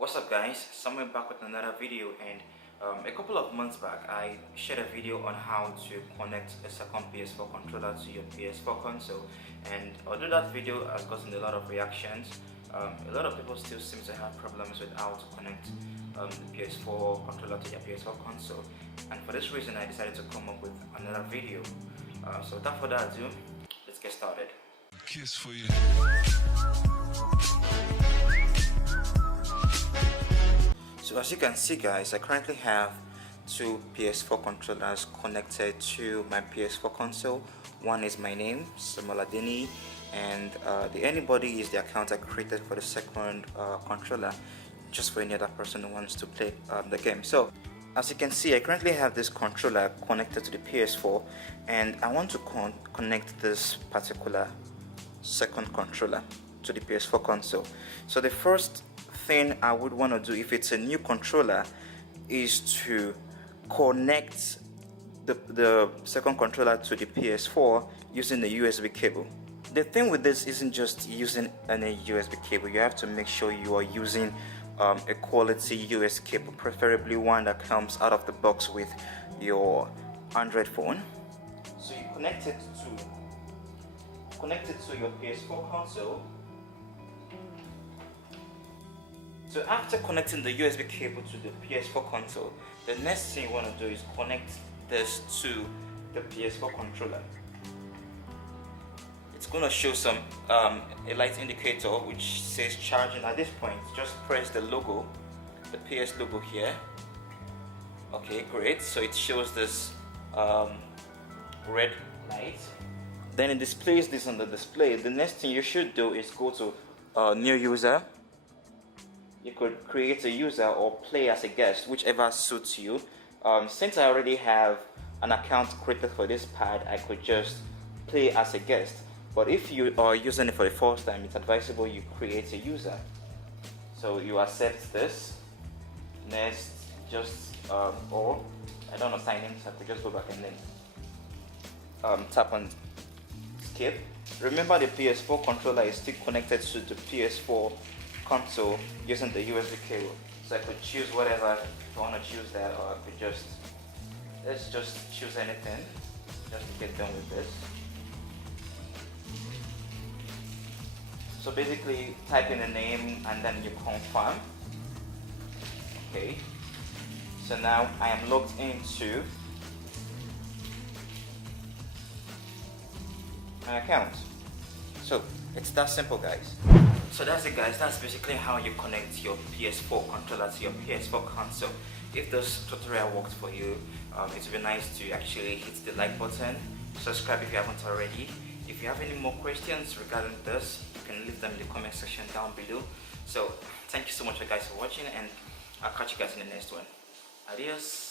What's up guys, Samuel back with another video. And a couple of months back I shared a video on how to connect a second PS4 controller to your PS4 console, and although that video has gotten a lot of reactions, a lot of people still seem to have problems with how to connect the PS4 controller to their PS4 console, and for this reason I decided to come up with another video. So without further ado, let's get started. Kiss for you. So as you can see guys, I currently have two PS4 controllers connected to my PS4 console. One is my name, Samuel, and the anybody is the account I created for the second controller, just for any other person who wants to play the game. So as you can see, I currently have this controller connected to the PS4, and I want to connect this particular second controller to the PS4 console. So the first thing I would want to do if it's a new controller is to connect the second controller to the PS4 using the USB cable. The thing with this isn't just using any USB cable. You have to make sure you are using a quality USB cable, preferably one that comes out of the box with your Android phone. So you connect it to your PS4 console. So after connecting the USB cable to the PS4 console, the next thing you want to do is connect this to the PS4 controller. It's going to show some a light indicator which says charging. At this point, just press the logo, the PS logo here. Okay, great. So it shows this red light. Then it displays this on the display. The next thing you should do is go to new user. You could create a user or play as a guest, whichever suits you. Since I already have an account created for this pad, I could just play as a guest. But if you are using it for the first time, it's advisable you create a user. So you accept this. Next, just or I don't know, sign in, so I could just go back and then tap on skip. Remember, the PS4 controller is still connected to the PS4 console using the USB cable, so I could choose whatever. If I want to choose that, or I could let's just choose anything just to get done with this. So basically type in a name and then you confirm. Okay, so now I am logged into my account. So it's that simple guys. So that's it guys, that's basically how you connect your PS4 controller to your PS4 console. If this tutorial worked for you, it would be nice to actually hit the like button, subscribe if you haven't already. If you have any more questions regarding this, you can leave them in the comment section down below. So thank you so much guys for watching, and I'll catch you guys in the next one. Adios.